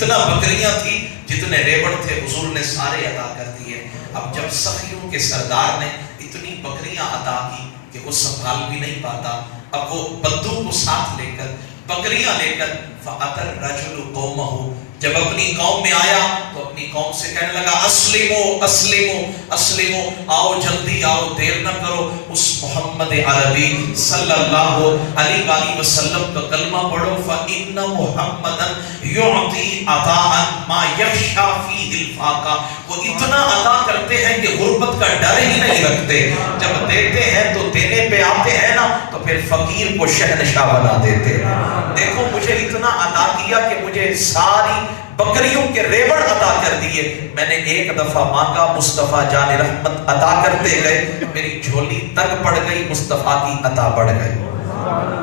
جتنا بکریاں تھی، جتنے ریوڑ تھے، حضور نے سارے عطا کر دیے۔ اب جب سخیوں کے سردار نے اتنی بکریاں عطا کی کہ وہ سنبھال بھی نہیں پاتا، اب وہ بندوق کو ساتھ لے کر، بکریاں لے کر، فَأَتَى الرَّجُلُ قَوْمَهُ، جب اپنی قوم میں آیا تو اپنی قوم سے کہنے لگا اسلمو اسلمو اسلمو، آؤ جلدی آؤ، دیر نہ کرو، اس محمد عربی صلی اللہ علیہ وآلہ وسلم کا کلمہ پڑھو، فَإِنَّ مُحَمَّدًا يُعْطِي عَطَاءً مَا يَخْشَى فِيهِ الْفَاقَةَ، وہ اتنا عطا کرتے ہیں کہ غربت کا ڈر ہی نہیں رکھتے، جب دیتے ہیں تو دینے پہ آتے ہیں نا تو پھر فقیر کو شہنشاہ بنا دیتے ہیں۔ دیکھو مجھے اتنا عطا کیا کہ مجھے ساری بکریوں کے ریوڑ عطا کر دیے، میں نے ایک دفعہ مانگا، مصطفیٰ جان رحمت عطا کرتے گئے، میری جھولی تنگ پڑ گئی، مصطفیٰ کی عطا بڑھ گئی۔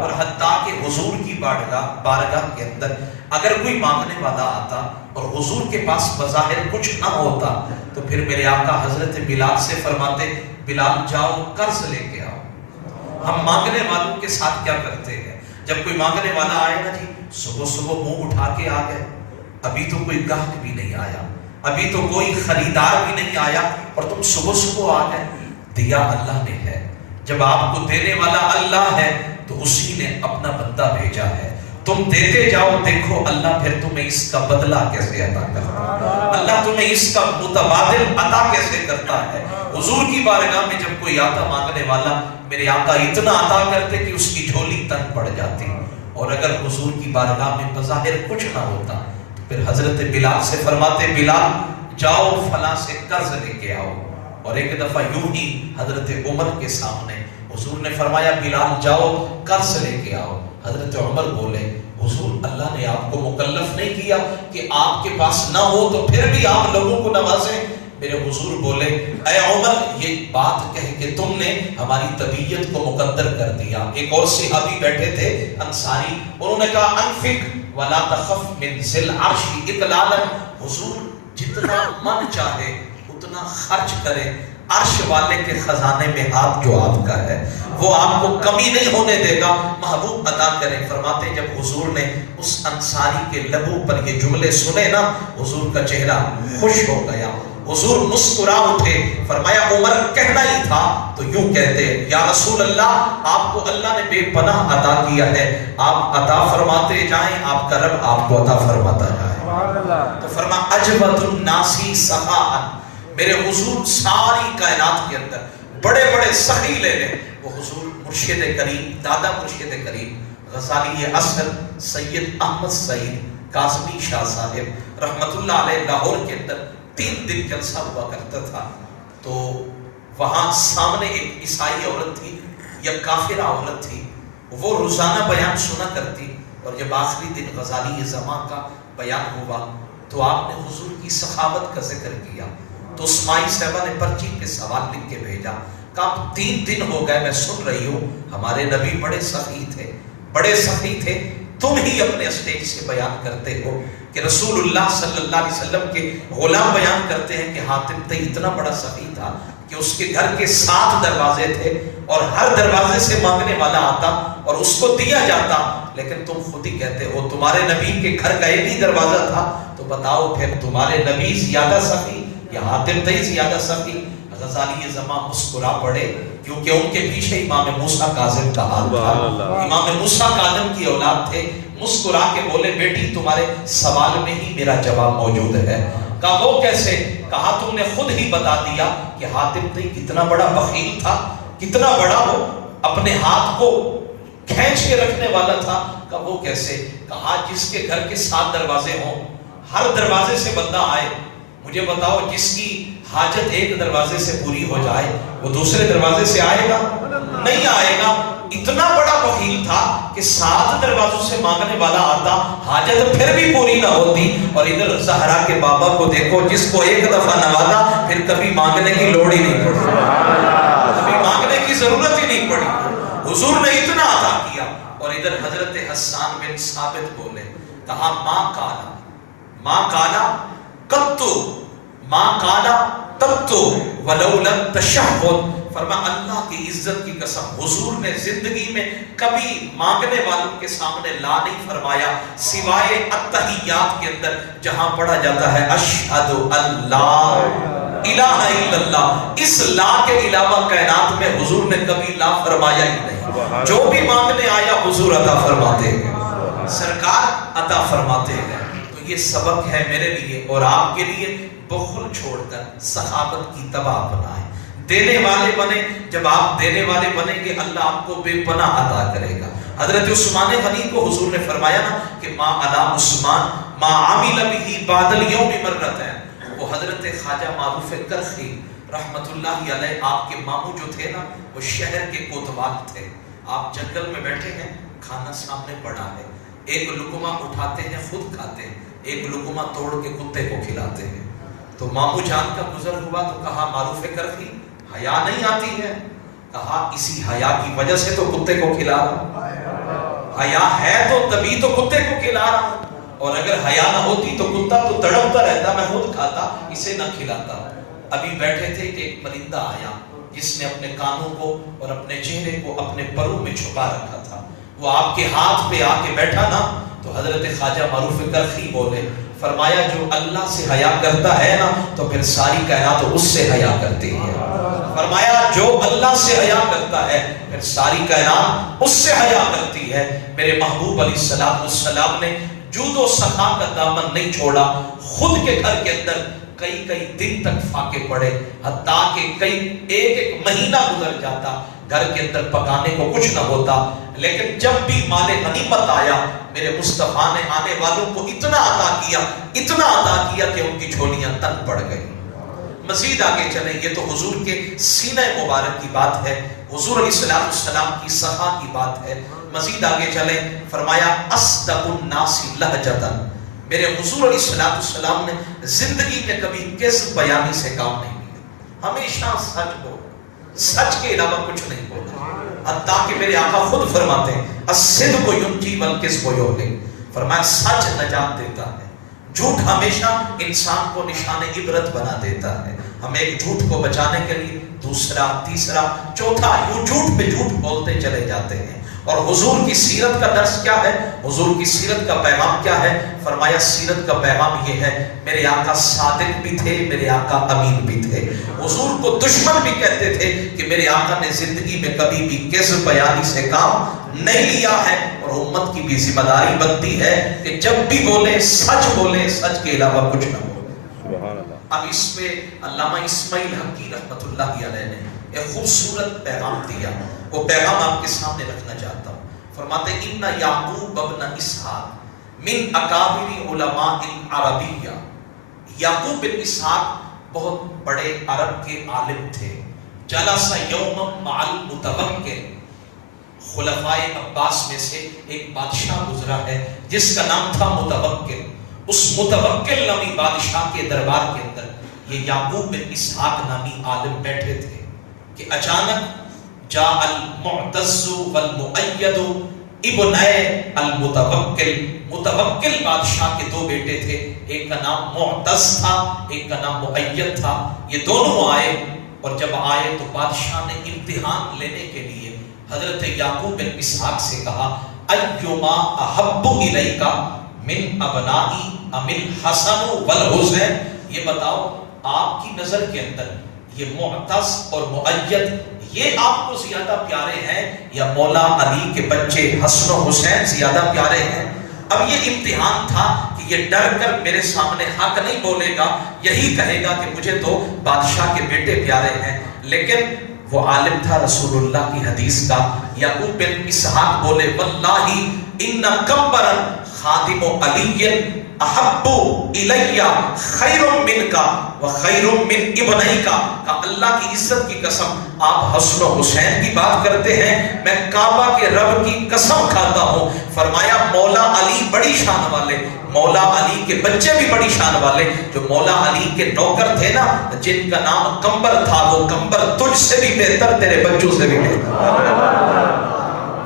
اور حتیٰ کہ حضور کی بارگاہ کے اندر اگر کوئی مانگنے والا آتا اور حضور کے پاس بظاہر کچھ نہ ہوتا تو پھر میرے آقا حضرت بلال سے فرماتے، بلال جاؤ قرض لے کے آؤ۔ ہم مانگنے والوں کے ساتھ کیا کرتے ہیں؟ جب کوئی مانگنے والا آئے نا جی، صبح صبح منہ اٹھا کے آ گئے، ابھی تو کوئی گاہک بھی نہیں آیا، ابھی تو کوئی خریدار بھی نہیں آیا، اور تم صبح صبح آ گئے۔ دیا اللہ نے ہے، جب آپ کو دینے والا اللہ ہے تو اسی نے اپنا بندہ بھیجا ہے، تم دیتے جاؤ، دیکھو اللہ پھر تمہیں اس کا بدلہ کیسے عطا کرتا ہے، اللہ تمہیں اس کا متبادل عطا کیسے کرتا ہے۔ حضور کی بارگاہ میں جب کوئی آتا مانگنے والا، میرے آقا اتنا عطا کرتے کہ اس کی جھولی تنگ پڑ جاتی، اور اگر حضور کی بارگاہ میں بظاہر کچھ نہ ہوتا تو پھر حضرت بلال سے فرماتے، بلال جاؤ فلاں سے قرض لے کے آؤ۔ اور ایک دفعہ یوں ہی حضرت عمر کے سامنے حضور نے فرمایا، بلال جاؤ قرض لے کے آؤ۔ حضرت عمر بولے، حضور اللہ نے آپ کو مکلف نہیں کیا کہ آپ کے پاس نہ ہو تو پھر بھی آپ لوگوں کو نوازیں۔ میرے حضور بولے، اے عمر یہ بات کہہ کہ تم نے ہماری طبیعت کو مقدر کر دیا۔ ایک اور صحابی بیٹھے تھے انصاری، انہوں نے کہا انفق ولا تخف من ذی العرش اقلالا، حضور جتنا من چاہے اتنا خرچ کرے، عرش والے کے خزانے میں ہاتھ جو آپ کا ہے وہ آپ کو کمی نہیں ہونے دے گا، محبوب عطا کریں۔ فرماتے جب حضور نے اس انصاری کے لبوں پر یہ جملے سنے نا، حضور کا چہرہ خوش ہو گیا، حضور مسکرا اٹھے، فرمایا عمر کہنا ہی تھا تو یوں کہتے، یا رسول اللہ آپ کو اللہ نے بے پناہ عطا کیا ہے، آپ عطا فرماتے جائیں، آپ کا رب آپ کو عطا فرماتا جائے۔ تو فرما اجود الناسی سخاء، میرے حضور ساری کائنات کے اندر بڑے بڑے سخی لے لیں، وہ حضور مرشد کریم، دادا مرشد کریم غزالی عصر سید احمد سعید کاظمی شاہ صاحب رحمت اللہ علیہ لاہور کے اندر 3 دن جلسہ ہوا کرتا تھا، تو وہاں سامنے ایک عیسائی عورت تھی یا کافرہ عورت تھی، وہ روزانہ بیان سنا کرتی، اور جب آخری دن غزالی زماں کا بیان ہوا تو آپ نے حضور کی سخاوت کا ذکر کیا، تو اسماعیل صاحبہ نے پرچی پہ سوال لکھ کے بھیجا، کہا 3 دن ہو گئے میں سن رہی ہوں ہمارے نبی بڑے سخی تھے، بڑے سخی تھے، تم ہی اپنے اسٹیج سے بیان کرتے ہو کہ رسول اللہ صلی اللہ علیہ وسلم کے غلام بیان کرتے ہیں کہ حاتم طئی اتنا بڑا سخی تھا کہ اس کے گھر کے 7 دروازے تھے اور ہر دروازے سے مانگنے والا آتا اور اس کو دیا جاتا، لیکن تم خود ہی کہتے ہو تمہارے نبی کے گھر کا ایک ہی دروازہ تھا، تو بتاؤ پھر تمہارے نبی زیادہ سخی یا حاتم طئی زیادہ سخی؟ غزالی زماں مسکرا پڑے، کیونکہ ان کے پیچھے امام موسیٰ کاظم کا حال تھا، امام موسیٰ کاظم کی اولاد تھے، مسکرا کے بولے بیٹی تمہارے سوال میں ہی میرا جواب موجود ہے۔ کہا وہ کیسے؟ کہا تم نے خود ہی بتا دیا کہ حاتم طئی کتنا بڑا بخیل تھا، کتنا بڑا وہ اپنے ہاتھ کو کھینچ کے رکھنے والا تھا۔ کہا وہ کیسے؟ کہا جس کے گھر کے 7 دروازے ہوں، ہر دروازے سے بندہ آئے، مجھے بتاؤ جس کی حاجت ایک دروازے سے پوری ہو جائے وہ دوسرے دروازے سے آئے گا؟ نہیں آئے گا۔ اتنا بڑا بخیل تھا کہ 7 دروازوں سے مانگنے والا آتا، حاجت پھر بھی پوری نہ ہوتی، اور ادھر زہرا کے بابا کو دیکھو جس کو ایک دفعہ نوازا پھر کبھی مانگنے کی لوڑ ہی نہیں پڑی، کبھی مانگنے کی ضرورت ہی نہیں پڑی، حضور نے اتنا عطا کیا۔ اور ادھر حضرت حسان بن ثابت بولے، کہا ماں کالا قطو، ماں کالا تب تو ولو لم تشہد فرمایا اللہ کی عزت کی قسم حضور نے زندگی میں کبھی مانگنے والوں کے سامنے لا نہیں فرمایا سوائے التحیات کے اندر جہاں پڑھا جاتا ہے اشہد اللہ الہ الا اللہ، اس لا کے علاوہ کائنات میں حضور نے کبھی لا فرمایا ہی نہیں۔ جو بھی مانگنے آیا حضور عطا فرماتے ہیں، سرکار عطا فرماتے ہیں۔ تو یہ سبق ہے میرے لیے اور آپ کے لیے، بخل چھوڑ کر سخاوت کی تباہ بنائیں، دینے والے بنے۔ جب آپ دینے والے بنیں گے اللہ آپ کو بے پناہ عطا کرے گا۔ حضرت عثمان غنی کو حضور نے فرمایا نا کہ ما علی عثمان ما عمل به بعد اليوم مرتين۔ وہ حضرت خواجہ معروف کرخی رحمت اللہ علیہ آپ کے ماموں جو تھے نا وہ شہر کے کوتوال تھے۔ آپ جنگل میں بیٹھے ہیں، کھانا سامنے پڑا ہے، ایک لقمہ اٹھاتے ہیں خود کھاتے ہیں، ایک لقمہ توڑ کے کتے کو کھلاتے ہیں۔ تو ماموں جان کا گزر ہوا تو کہا معروف کرخی حیا نہیں آتی ہے؟ کہا اسی حیا کی وجہ سے تو کتے کو کھلا رہا ہوں، حیا ہے تو تبھی تو کتے کو کھلا رہا ہوں، اور اگر حیا نہ ہوتی تو کتا تو تڑپتا رہتا، میں خود کھاتا اسے نہ کھلاتا۔ ابھی بیٹھے تھے کہ ایک پرندہ آیا جس نے اپنے کانوں کو اور اپنے چہرے کو اپنے پروں میں چھپا رکھا تھا، وہ آپ کے ہاتھ پہ آ کے بیٹھا نا تو حضرت خواجہ معروف کرخی بولے، فرمایا جو اللہ سے حیا کرتا ہے نا تو پھر ساری کائنات اس سے حیا کرتی ہے۔ فرمایا جو اللہ سے حیا کرتا ہے پھر ساری کائنات اس سے حیا کرتی ہے۔ میرے محبوب علیہ السلام نے جود و سخا کا دامن نہیں چھوڑا، خود کے گھر کے اندر کئی دن تک فاقے پڑے، حتیٰ کہ ایک مہینہ گزر جاتا گھر کے اندر پکانے کو کچھ نہ ہوتا، لیکن جب بھی مال غنیمت آیا میرے مصطفیٰ نے آنے والوں کو اتنا عطا کیا کہ ان کی جھولیاں تن پڑ گئی۔ مزید آگے چلیں، یہ تو حضور کے سینہ مبارک کی بات ہے، حضور علیہ السلام کی سخا کی بات ہے۔ مزید آگے چلیں، فرمایا اصدق الناس لہجۃ، میرے حضور علیہ السلام نے زندگی میں کبھی کذب بیانی سے کام نہیں لیا، ہمیشہ سچ بولا، سچ کے علاوہ کچھ نہیں بولا، حتیٰ کہ میرے آقا خود فرماتے ہیں الصدق ینجی والکذب یہلک، فرمایا سچ نجات دیتا ہے، جھوٹ ہمیشہ انسان کو نشان عبرت بنا دیتا ہے۔ ہم ایک جھوٹ کو بچانے کے لیے دوسرا، تیسرا، چوتھا یوں جھوٹ پہ جھوٹ بولتے چلے جاتے ہیں۔ اور حضور کی سیرت کا درس کیا ہے، حضور کی سیرت کا پیغام کیا ہے؟ فرمایا سیرت کا پیغام یہ ہے، میرے آقا صادق بھی تھے، میرے آقا امین بھی تھے۔ حضور کو دشمن بھی کہتے تھے کہ میرے آقا نے زندگی میں کبھی بھی کذب بیانی سے کام نہیں لیا ہے، اور امت کی بھی ذمہ داری بنتی ہے کہ جب بھی بولے سچ کے علاوہ کچھ نہ بولے۔ اب اس پہ علامہ اسماعیل حقی رحمت اللہ علیہ نے ایک خوبصورت پیغام دیا، وہ پیغام آپ کے سامنے رکھنا چاہتا ہوں۔ فرماتے ان یعقوب ابن اسحاق من اکابر علماء العربیہ، یعقوب بن اسحاق بہت بڑے عرب کے عالم تھے۔ جلس یوما مع المتوکل، خلفائے عباس میں سے ایک بادشاہ گزرا ہے جس کا نام تھا متوکل۔ اس متوکل نامی بادشاہ کے دربار کے اندر یہ یعقوب بن اسحاق نامی عالم بیٹھے تھے کہ اچانک جاء المعتز والمؤید ابن المتوکل، متوکل بادشاہ کے دو بیٹے تھے، ایک کا نام معتز تھا، ایک کا نام مؤید تھا۔ یہ دونوں آئے، اور جب آئے تو بادشاہ نے امتحان لینے کے لیے حضرت یعقوب بن اسحاق سے کہا ایما احب الیک من ابنائی ام الحسن والحسین، یہ بتاؤ آپ کی نظر کے اندر یہ معتز اور مؤید یہ آپ کو زیادہ پیارے ہیں یا مولا علی کے بچے حسن و حسین زیادہ پیارے ہیں؟ اب یہ امتحان تھا کہ یہ ڈر کر میرے سامنے حق نہیں بولے گا، یہی کہے گا کہ مجھے تو بادشاہ کے بیٹے پیارے ہیں، لیکن وہ عالم تھا رسول اللہ کی حدیث کا۔ یعقوب بن اسحاق بولے واللہ ان کمبرا خادم علی احب الی خیر منک و خیر من ابنیک، کہ اللہ کی عزت کی قسم آپ حسن و حسین کی بات کرتے ہیں، میں کعبہ کے رب کی قسم کھاتا ہوں۔ فرمایا مولا علی بڑی شان والے، مولا علی کے بچے بھی بڑی شان والے، جو مولا علی کے نوکر تھے نا جن کا نام کمبر تھا، وہ کمبر تجھ سے بھی بہتر، تیرے بچوں سے بھی بہتر۔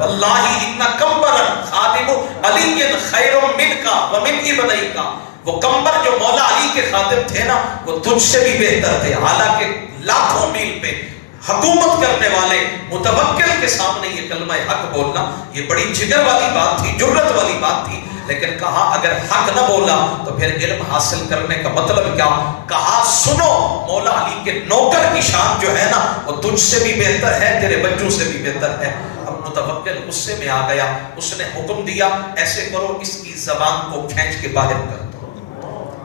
واللہ ان کمبر خادم علی خیر منک ومن ابنیک، وہ کمبر جو مولا علی کے خادم تھے نا وہ تجھ سے بھی بہتر تھے، حالانکہ لاکھوں میل پہ حکومت کرنے والے متوکل کے سامنے یہ کلمہ حق بولنا یہ بڑی جگر والی بات تھی، جرت والی بات تھی. لیکن کہا اگر حق نہ بولا تو پھر علم حاصل کرنے کا مطلب کیا؟ کہا سنو مولا علی کے نوکر کی شان جو ہے نا وہ تجھ سے بھی بہتر ہے، تیرے بچوں سے بھی بہتر ہے. اب متوکل غصے میں آ گیا، اس نے حکم دیا ایسے کرو اس کی زبان کو کھینچ کے باہر کر دو.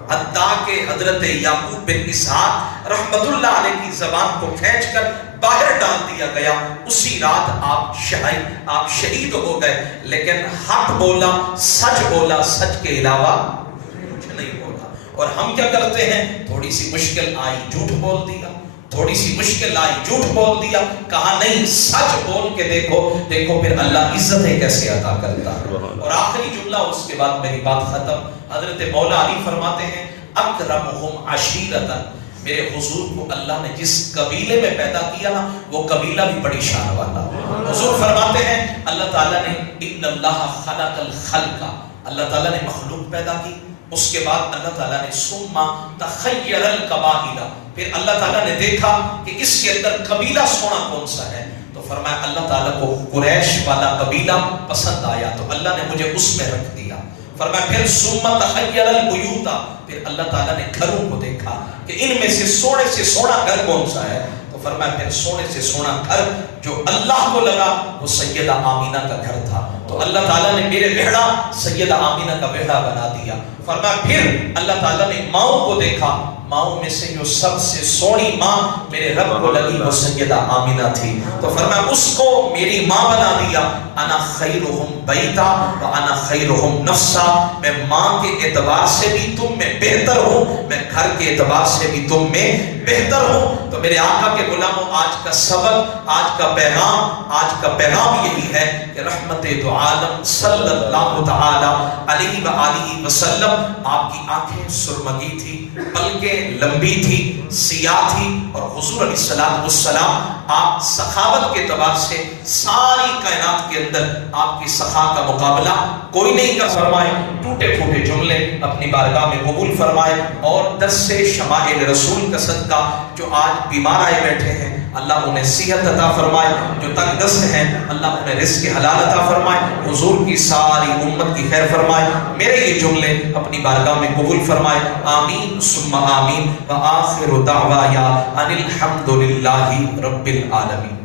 حتیٰ کہ حضرت یعقوب بن اسحاق رحمت اللہ علیہ کی زبان کو کھینچ کر باہر ڈال دیا گیا. اسی رات آپ شہید ہو گئے. لیکن حق بولا، سچ بولا، سچ کے علاوہ کچھ نہیں بولا. اور ہم کیا کرتے ہیں؟ تھوڑی سی مشکل آئی جھوٹ بول دیا، تھوڑی سی مشکل آئی جھوٹ بول دیا. کہا نہیں سچ بول کے دیکھو پھر اللہ عزتیں کیسے عطا کرتا ہے. اور آخری جملہ اس کے بعد میری بات ختم. حضرت مولا علی فرماتے ہیں اکرمہم عشیرتاً، میرے حضور کو اللہ نے جس قبیلے میں پیدا کیا نا وہ قبیلہ بھی بڑی شان والا. حضور فرماتے ہیں اللہ تعالیٰ نے ان اللہ خلق الخلق، اللہ تعالیٰ نے مخلوق پیدا کی. اس کے بعد اللہ تعالیٰ نے ثم تخیر القبائل، پھر اللہ تعالیٰ نے دیکھا کہ اس کے اندر قبیلہ سونا کون سا ہے تو فرمایا اللہ تعالیٰ کو قریش والا قبیلہ پسند آیا تو اللہ نے مجھے اس میں رکھ دیا. فرمایا پھر ثم تخیر البیوت، پھر اللہ تعالیٰ نے گھروں کو دیکھا کہ ان میں سے سونا گھر کون سا ہے تو فرمایا پھر سونے سے سونا گھر جو اللہ کو لگا وہ سیدہ آمینہ کا گھر تھا. تو اللہ تعالیٰ نے میرے بیڑا سیدہ آمینہ کا بیڑا بنا دیا. فرمایا پھر اللہ تعالیٰ نے ماؤں کو دیکھا، ماؤں میں سے جو سب سے سونی ماں میرے رب کو لگی وہ سیدہ آمینہ تھی. تو فرمایا اس کو میری ماں بنا دیا. انا خیرہم بیتا و انا خیرہم نفسا، میں ماں کے اعتبار سے بھی تم میں بہتر ہوں، میں گھر کے اعتبار سے بھی تم میں بہتر ہوں. تو میرے آقا کے غلاموں آج کا سبق، آج کا پیغام یہی ہے کہ رحمت دو عالم صلی اللہ تعالی علیہ وآلہ وسلم، آپ کی آنکھیں سرمگی تھی، پلکیں لمبی تھی، سیاہ تھی، اور حضور علیہ السلام آپ سخاوت کے اعتبار سے ساری کائنات کے اندر آپ کی سخا کا مقابلہ کوئی نہیں کر. فرمائے ٹوٹے پھوٹے جملے اپنی بارگاہ میں قبول فرمائے اور درس شمائل رسول کا صدقہ جو آج بیمار آئے بیٹھے ہیں اللہ انہیں صحت عطا فرمائے، جو تنگ دست ہیں اللہ انہیں رزق حلال عطا فرمائے، حضور کی ساری امت کی خیر فرمائے. میرے یہ جملے اپنی بارگاہ میں قبول فرمائے. آمین ثم آمین. وآخر دعوایا ان الحمد للہ رب العالمین.